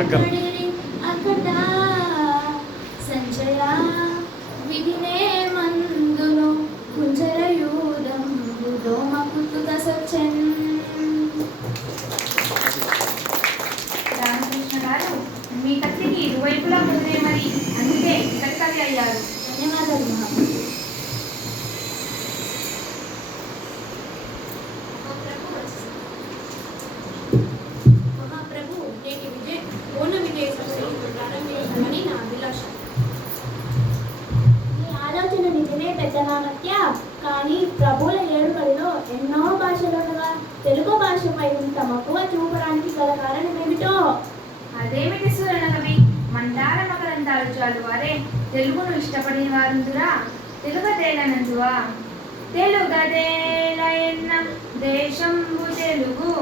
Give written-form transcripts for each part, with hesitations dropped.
అక్కడిరి అకట సంచయ విధినే మందును కుంజరయూదం దోమ కుతుక సొచ్చెన్. రామకృష్ణ గారు, మీ కత్తికి ఇరువైపులా ముదిరే మరి, అందుకే కథకవి అయ్యారు. ధన్యవాదాలు మహాప్రభు. మహాప్రభు, నేటి పూర్ణ విజయ సభను ప్రారంభించాలని నా అభిలాష. మీ ఆలోచన నిజమే పెద్దనామత్య. కానీ ప్రభువుల ఏడుకల్లో ఎన్నో భాషలుగా తెలుగు భాషపై ఇంత మక్కువ చూపడానికి గల కారణం ఏమిటో? అదేమిటి సూరణ కవి, మందార మకరందాలు చాలు వారే తెలుగును ఇష్టపడిన వారుందురా. తెలుగదేలనందువా తెలుగదేలయన్న దేశంబు తెలుగు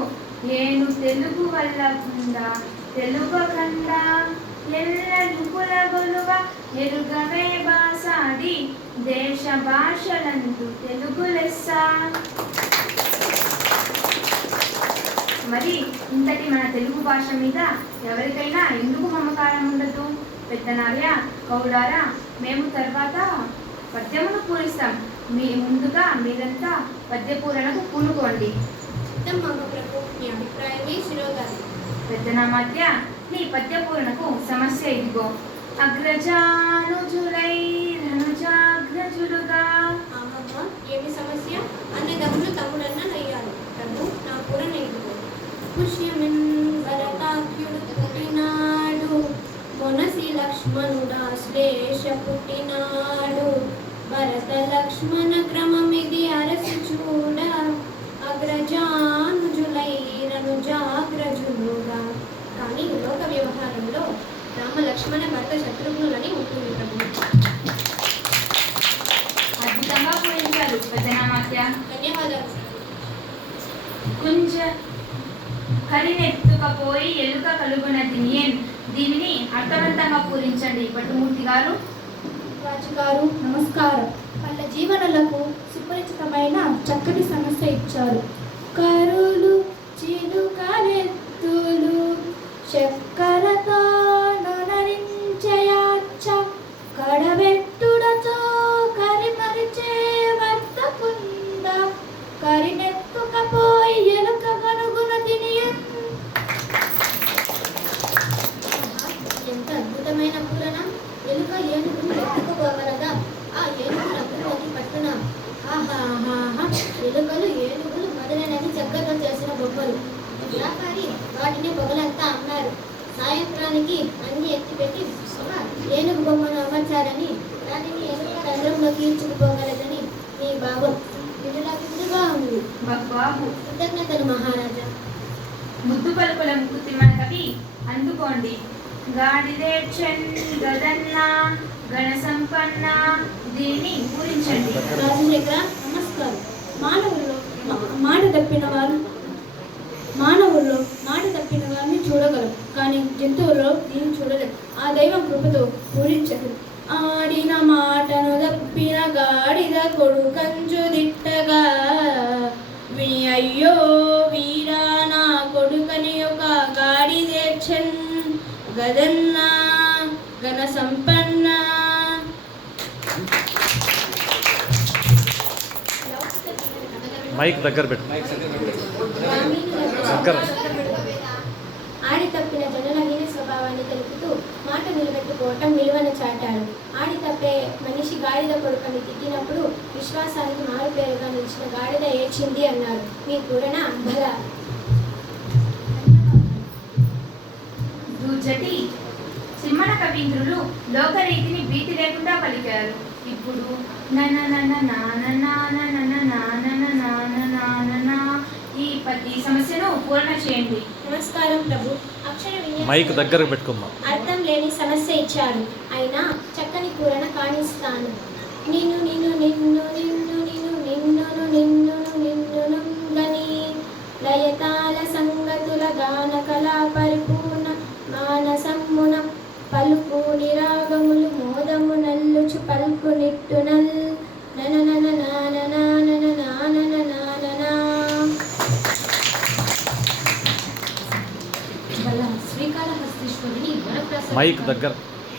ఏను తెలుగు వల్ల తెలుగు కంద ఎల్ల లుపుల గొలువ ఎరుగవే బాసాడి దేశ భాషలందు తెలుగు లెస్స. మరి ఇంతటి మన తెలుగు భాష మీద ఎవరికైనా ఎందుకు మమకారం ఉండదు? పెద్దనార్య, కౌలారా, మేము తర్వాత పద్యమును పూరిస్తాం. ముందుగా మీరంతా పద్యపూరణకు పూనుకోండి. మహాప్రభు, మీ అభిప్రాయమే శిరోధారి. పెద్దనామాత్య, నీ పద్యపూరణకు సమస్య ఇదిగో. అగ్రజానుజులై ధనుజాగ్రజులుగా. ఏమి సమస్య? అన్నదమ్ములు తమ్ముడన్న నయ్యారు. ప్రభు, నా పూరణ ఇదిగో. పుష్యమిన్ భరతాఖ్యుడు పుట్టినాడు, మొనసి లక్ష్మణుడా శ్లేష పుట్టినాడు. భరత లక్ష్మణ క్రమమిది అరసి చూడ, అగ్రజానుజులై రనుజాగ్రజులుగా. కానీ లోక వ్యవహారంలో రామ లక్ష్మణ భరత శత్రుఘ్నులని ఉంటుంది ప్రభు. అద్భుతంగా పూరించారు పెద్దనామాత్య. ధన్యవాదాలు. కుంజ కరినెత్తుకపోయి ఎలుక కలుగున దినియన్. దీనిని అర్థవంతంగా పూరించండి పట్టుమూర్తి గారు. రాజుగారు నమస్కారం. వాళ్ళ జీవనలకు సుపరిచితమైన చక్కటి సమస్య ఇచ్చారు. కరులు చిలుకలెత్తులు చక్కరతో నొనరించయాచ, కడబెట్టుడతో కరిమరిచే వర్తకుంద, కరినెత్తుకపోయి ఎలుక కనుగున తినియన్. ఎంత అద్భుతమైన పూరణ! ఎలుక ఏనుగును ఎత్తుకోగలదా? ఆ ఏనుగు రంగులోకి పట్టున. ఆహాహాహా! ఎలుకలు, ఏనుగులు మొదలైనవి చక్కగా చేసిన బొమ్మలు. వ్యాపారి వాటిని పొగలంతా అన్నారు. సాయంత్రానికి అన్ని ఎత్తిపెట్టి ఏనుగు బొమ్మను అమర్చారని, దానిని ఎలుక రంధ్రంలోకి ఈడ్చుకుపోగలదని నీ భావం. విడుగా ఉంది. బాబు, కృతజ్ఞతలు మహారాజా. ముద్దు పలుకుల ముక్కుతిమ్మన కవి, అందుకోండి. గాడిదేర్చన్ గదన్న గణ సంపన్న. దీన్ని పూరించండి. రాజశేఖర నమస్కారం. మానవుల్లో మాట తప్పిన వారిని చూడగలం, కానీ జంతువుల్లో దీన్ని చూడలేం. ఆ దైవం కృపతో పూరించదు. ఆడిన మాటను తప్పిన గాడిద కొడుకంచు దిట్టగా, అయ్యో వీరా నా కొడుకని ఒక గాడిదేర్చన్ గదన్న గణ సంపన్న. మైక్ దగ్గర పెట్టు. ఆడి తప్పిన జనులహీన స్వభావాన్ని తెలుపుతూ మాట నిలబెట్టుకోవటం విలువను చాటారు. ఆడి తప్పే మనిషి గాడిద కొడుకని తిట్టినప్పుడు విశ్వాసానికి మారుపేరుగా నిలిచిన గాడిద ఏడ్చింది అన్నారు. మీ పూరణ బల. దూజటి సిమ్మన కవీంద్రులు లోకరీతిని భీతి లేకుండా పలికారు. ఇప్పుడు ఈ సమస్యను పూర్ణ చేయండి. నమస్కారం ప్రభు. అక్షర మైక్ దగ్గర పెట్టుకుందాం. అర్థం లేని సమస్య ఇచ్చారు, అయినా చక్కని పూరణ కానిస్తాను. నిన్ను నిన్ను నిన్ను నిన్ను నిన్ను నిన్నును నిన్నును నిన్నును గని లయతాల సంగతుల గాన కళా పరిపూర్ణ మానసమ్మున పలుకు నిరాగములు మోదము నల్లుచు పలుకు నిట్టునల్ శ్రీకాళహస్తీశ్వరుడు మైక్ దగ్గర.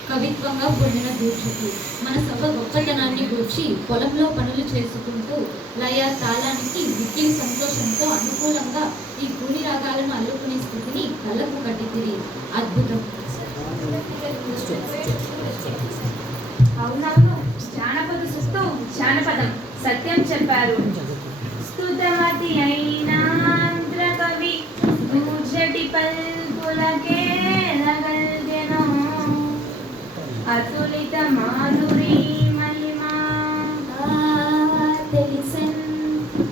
కవిత్వంగా పొందిన దూర్చుకు మన సభ గొప్పతనాన్ని గూర్చి పొలంలో పనులు చేసుకుంటూ లయ తాళానికి మిక్కిలి సంతోషంతో అనుకూలంగా ఈ కూలి రాగాలను అల్లుకునే స్థితిని కళ్ళకు కట్టితిరి. అద్భుతం. అవునవును, జానపద సుస్తూ జానపదం సత్యం చెప్పారు. స్తుతమతి అయినాంధ్ర కవి దూర్జటి పల్పులకే రగల్గెనో అతులిత మాధురీ మహిమా. తెలిసెన్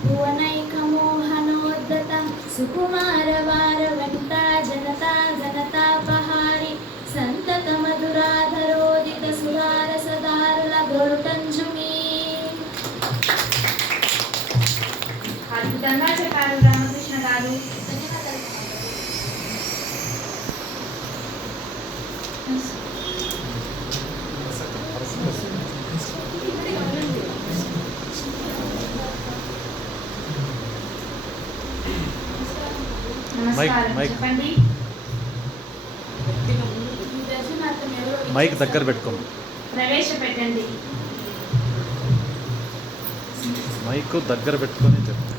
భువనైక మోహనోద్ధత సుకుమార వార వెంట జనతా జనతాపహారి సంతత మధురాధరోదిత సుధార సదారుల గొరుటంజుమీ. అద్భుతంగా చెప్పారు రామకృష్ణ గారు. నమస్కారం, మైక్. చెప్పండి. మైక్ దగ్గర పెట్టుకోండి. ప్రవేశపెట్టండి. మైక్ దగ్గర పెట్టుకొని చెప్పండి.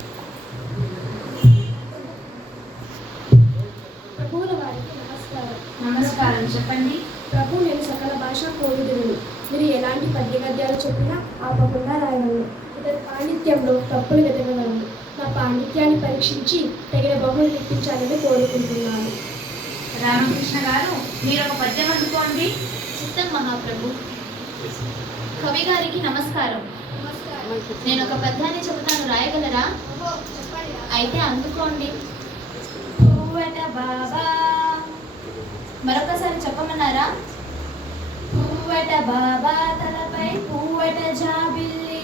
ప్రభువుల వారికి నమస్కారం. నమస్కారం, చెప్పండి. ప్రభు, నేను సకల భాషా కోవిదులను. మీరు ఎలాంటి పద్య గద్యాలు చెప్పినా ఆపకుండా రాయగలను. ఇతని పాండిత్యంలో తప్పులు వెతకగలను. నా పాండిత్యాన్ని పరీక్షించి తగిన బహుమతి ఇప్పించాలని కోరుకుంటున్నాను. రామకృష్ణ గారు, మీరు ఒక పద్యం అందుకోండి. చిత్తం మహాప్రభు. కవి గారికి నమస్కారం. నేను ఒక పద్యాన్ని చెబుతాను, రాయగలరా? అయితే అందుకోండి. పువ్వట బాబా. మరొకసారి చెప్పమన్నారా? పువ్వట బాబా తలపై పువ్వట జాబిల్లి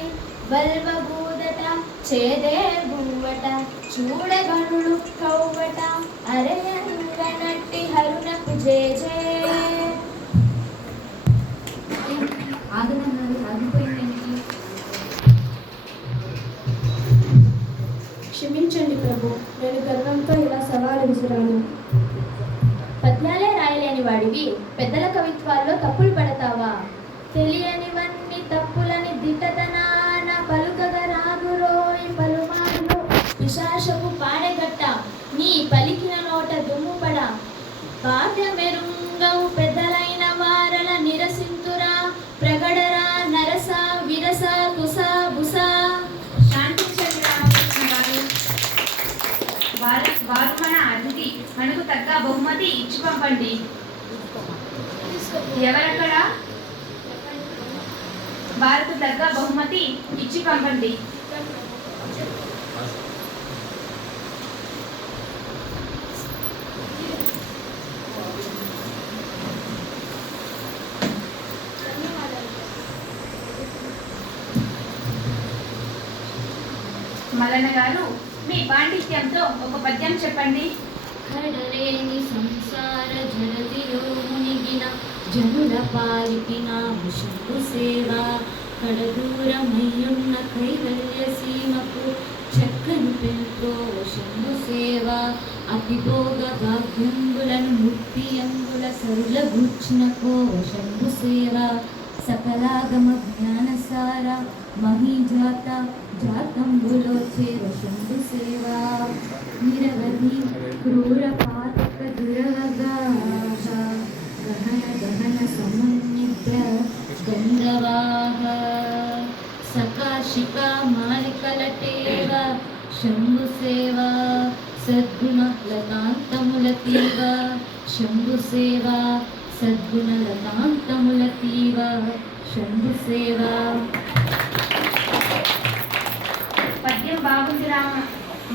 వల్వగూదట చేదే గువ్వట చూడగణులు కవ్వట అరయంగనట్టి హరునకు జేజే. ఆగమన్నారు, ఆగిపోయిందేంటి? క్షమించండి ప్రభు, నేను గర్వంతో ఇలా సవాలు విసిరాను. పద్యాలే రాయలేని వాడివి పెద్దల కవిత్వాల్లో తప్పులు పడతావా? తెలియనివన్నీ తప్పులని దిట్టతనాన పలుకగ రాగురోయి పలుమార్లు పిశాచపు పాడెగట్ట నీ పలికిన నోట దుమ్ముపడ భాగ్యమెరుంగవు పెద్దలైన వారల నిరసింతురా ప్రగడరా నరస విరస కుస బుస. శాంతించండి రామకృష్ణ గారు. వారు మన అతిథి, మనకు తగ్గ బహుమతి ఇచ్చి పంపండి. ఎవరక్కడ? వారికి తగ్గ బహుమతి ఇచ్చి పంపండి. మల్లన్న గారు, మీ పాండిత్యంతో ఒక పద్యం చెప్పండి. కడలేని సంసార జలదిలో మునిగిన జనుల పాలికి నా విషపు సేవ కడదూరమయ్యున్న కైవల్య సీమకు చక్కని పెంతో శంభు సేవ అతిభోగ భాగ్యంబులను ముక్తి అంబుల సరుల గూర్చినకో శంభు సేవ సకలాగమ జ్ఞానసార మహీజాత జాతంబులో చేవ శంభు సేవ నిరవధి క్రూర పాతక దురవగాహ గహన గహన సమన్విత గంధవాహ సకాశిక మాలికలటేవ శంభు సేవ సద్గుణ లతాంతములతీవ శంభు సేవ సద్గుణ లతాంతములతీవ శంభు సేవ. పద్యం బాగుంది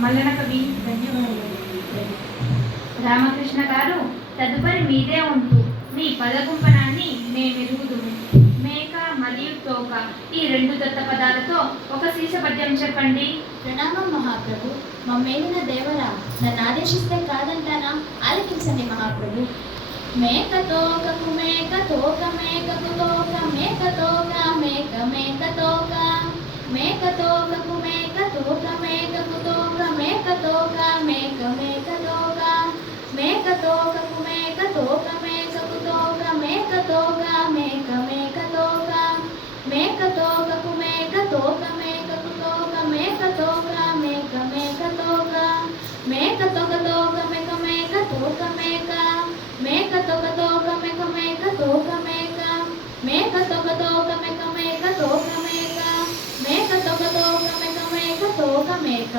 మల్లన కవి. ధన్యవాదాలు. రామకృష్ణ గారు, తదుపరి మీదే ఉంటూ మీ పదగుంపనాన్ని మేమెరుగుదుము. మేక మరియు తోక ఈ రెండు దత్త పదాలతో ఒక శీర్ష పద్యం చెప్పండి. ప్రణామం మహాప్రభు. మమ్మేలిన దేవరా, నన్ను ఆదేశిస్తే కాదంటానా? ఆలకించండి మహాప్రభు. మేక తోకకు మేక తోక మేకకు తోక మేక తోక మేక మేక తోక మేక తోకకు మేక తోక మేకకు తోక మేక తోక మేక మేక తోక మేక తోకకు మేక తోక మేకకు తోక తోక మేక తోక మేక మేక తోక మేక తోకకు మేక తోక మేకకు తోక మేక తోక మేక మేక తోక మేక తోక తోక మేక మేక తోక మేక మేక తోక తోక మేక మేక తోక మేక మేక తోక తోక మేక మేక తోక మేక మేక తోక తోక మేక మేక తోక మేక.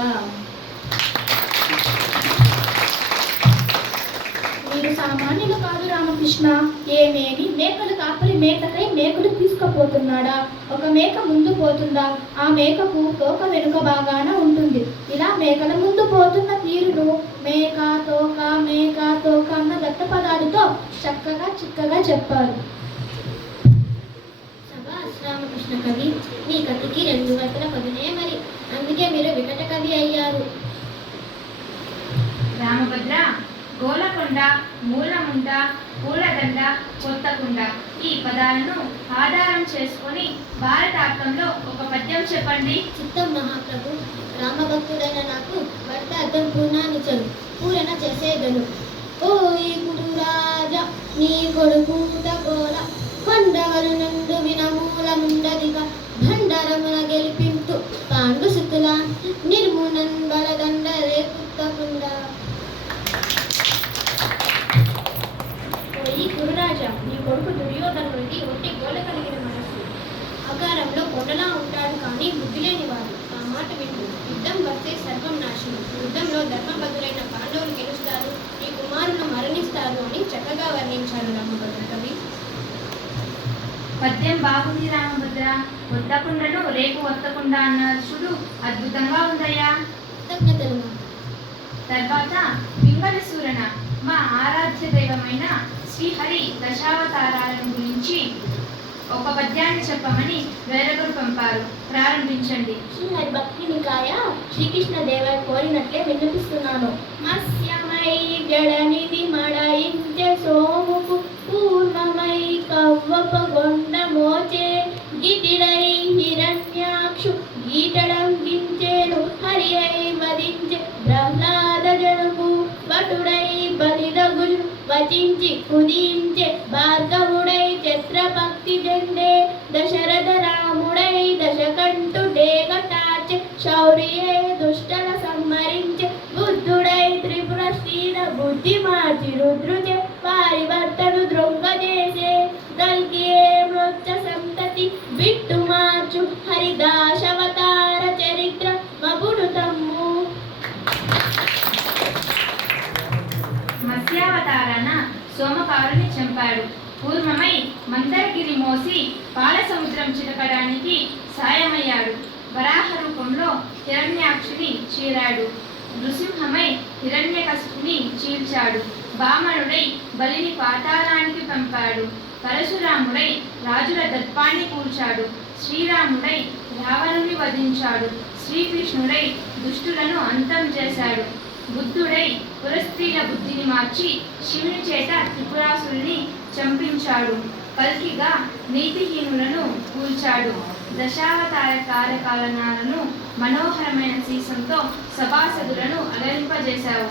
మీరు సామాన్యులు కాదు రామకృష్ణ. ఏమేమి మేకలు కాపలి మేకకై మేకలు తీసుకుపోతున్నాడా? ఒక మేక ముందు పోతుందా? ఆ మేకకు తోక వెనుక బాగాన ఉంటుంది. ఇలా మేకల ముందు పోతున్న తీరును మేక తోక అన్న దత్త పదాలతో చిక్కగా చెప్పారు. శభాష్ రామకృష్ణ కవి, మీ కవికి 2 వైపుల కవినే మరి, అందుకే మీరు వికట కవి అయ్యారు. రామభద్ర, గోలకొండ, మూలముండ, పూలదండ, కొత్తకుండ ఈ పదాలను ఆధారం చేసుకొని భారతార్థంలో ఒక పద్యం చెప్పండి. చిత్తం మహాప్రభు. రామభక్తుడైన నాకు భర్త అర్థం పూర్ణానిచను పూరణ చేసేదను. ఓయి కురురాజా నీ కొడుకు గోల కొండవరు నుండు వినమూలముండదిగా భండరమున గెలిపింతు పాండు సుతుల నిర్మునన్ బలదండ రేపుత్తకుండా. ఓయి కురురాజా నీ కొడుకు దుర్యోధనుడికి ఒట్టి గోల కలిగిన మనస్సు, ఆకారంలో కొండలా ఉంటాడు కానీ బుద్ధి లేనివాడు. ఆ మాట వింటూ యుద్ధం వస్తే సర్వం నాశనం, యుద్ధంలో ధర్మబద్ధులైన పాండవులు గెలుస్తారు, నీ కుమారులు మరణిస్తారు అని చక్కగా వర్ణించారు రామభద్ర కవి. పద్యం బాగుంది రామభద్ర. కొత్తకుండను రేపు వత్తకుండా అన్నారు చూడు, అద్భుతంగా ఉందయ్యా. కృతజ్ఞతలు. తర్వాత పింగళి సూరన మా ఆరాధ్య దైవమైన శ్రీహరి దశావతారాలను గురించి ఒక పద్యాన్ని చెప్పమని వేరొకరు పంపారు. ప్రారంభించండి. శ్రీహరి భక్తి నికాయ శ్రీకృష్ణ దేవయ్య కోరినట్లే వినిపిస్తున్నాను. మత్స్యమై జడనిధి మడయించే సోముకు పూర్ణమై కవ్వపగొండ మోచే గిటిడై హిరణ్యాక్షు గీటడంగించేను హరి అయి వధించే ప్రహ్లాద జనకు వటుడై బలిదగులు వచించి కుదించే భార్గవుడై ఛత్రపక్తి జెండే దశరథ రాముడై దశకంఠు డేగటాచే శౌర్యే దుష్టల సంహరించే బుద్ధుడై త్రిపుర శ్రీర బుద్ధి మార్చి రుద్రుచే వారి భర్తను ద్రొంగజేసే గల్కియే మృచ్చ సంతతి బిట్టు మార్చు హరిదాశవతార చరిత్ర మగుడు తమ్ము. మత్స్యావతారాన సోమకారుని చంపాడు. పూర్వమై మందరగిరి మోసి పాల సముద్రం చిలకడానికి సాయమయ్యాడు. వరాహ రూపంలో హిరణ్యాక్షుని చీరాడు. నృసింహమై హిరణ్యకశిపుని చీల్చాడు. వామనుడై బలిని పాతాళానికి పంపాడు. పరశురాముడై రాజుల దర్పాన్ని కూల్చాడు. శ్రీరాముడై రావణుని వధించాడు. శ్రీకృష్ణుడై దుష్టులను అంతం చేశాడు. బుద్ధుడై పురస్త్రీల బుద్ధిని మార్చి శివుని చేత త్రిపురాసుల్ని చంపించాడు. కల్కిగా నీతిహీనులను కూల్చాడు. దశావతార కార్యకాలనాలను మనోహరమైన సీసంతో సభాసదులను అలరింపజేశావు.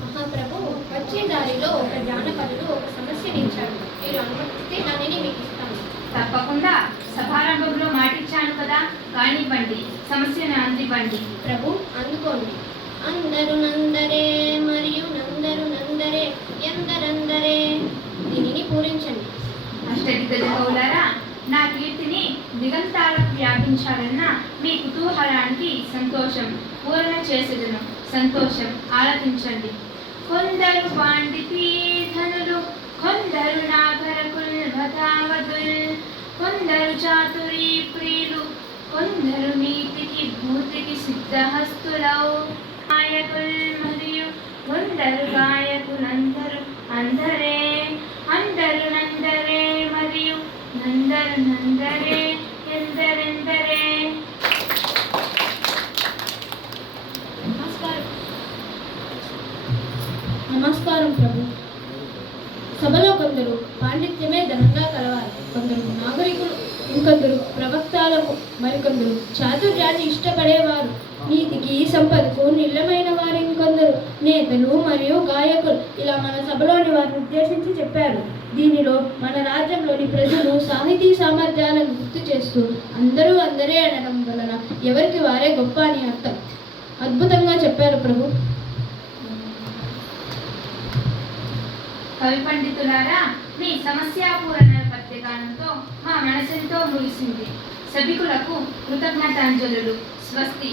మహాప్రభు, వచ్చే దారిలో ఒక జానపదుడు ఒక సమస్యనిచ్చాడు. మీరు అనుమతిస్తే దానిని మీకు ఇస్తాను. తప్పకుండా. సభారంభంలో మాటిచ్చాను కదా, కానివ్వండి, సమస్యను అందివ్వండి. ప్రభు, అందుకోండి. అందరు నందరే మరియు నందరు నందరే ఎందరందరే. దీనిని పూరించండి. అష్టదిగ్గజ కవులారా, నా కీర్తిని దిగంతాలకు వ్యాపించాలన్న మీ కుతూహలానికి సంతోషం. పూరణ చేసేదను. సంతోషం. ఆలకించండి. కొందరు పాండితీ ధనులు, కొందరు నాగరకుల్ భతావతుల్, కొందరు చాతురీ ప్రియులు, కొందరు నీతికి భూతికి సిద్ధహస్తులౌ గాయకుల్ మరియు కొందరు గాయకులందరూ అందరే. అందరు నందరే మరియు నందరు నందరే ఎందరెందరే. నమస్కారం ప్రభు. సభలో కొందరు పాండిత్యమే ధనంగా కలవాలి, కొందరు నాగరికులు, ఇంకొందరు ప్రవక్తలకు మరికొందరు చాతుర్యాన్ని ఇష్టపడేవారు, నీతికి సంపదకు నిలమైన వారు ఇంకొందరు నేతలు మరియు గాయకులు ఇలా మన సభలోని వారిని ఉద్దేశించి చెప్పారు. దీనిలో మన రాజ్యంలోని ప్రజలు సాహితీ సామర్థ్యాలను గుర్తు చేస్తూ అందరూ అందరే అనడం వలన ఎవరికి వారే గొప్ప అని అర్థం. అద్భుతంగా చెప్పారు ప్రభు. కవి పండితులారా, మీ సమస్యాపూరణ పత్రికాలంతో మా మనసెంతో ముగిసింది. సభికులకు కృతజ్ఞతాంజలులు. స్వస్తి.